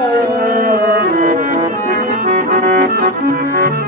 Thank you.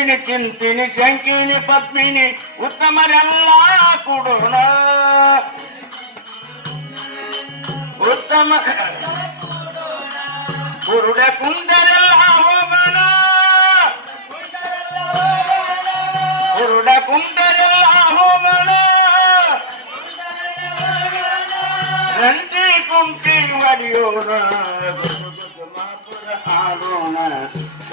Padmini சிந்தினி Sangini Padmini உத்தமர் எல்லாம் கூடுல உத்தம குருட Gunder எல்லாம் குருட Gunder எல்லாம் நன்றி குண்டி வடியோர ஆளுநர்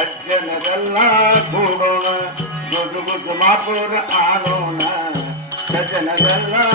ಸಜನೋ ಗುಣ ಆಗೋಣ ಸಜನ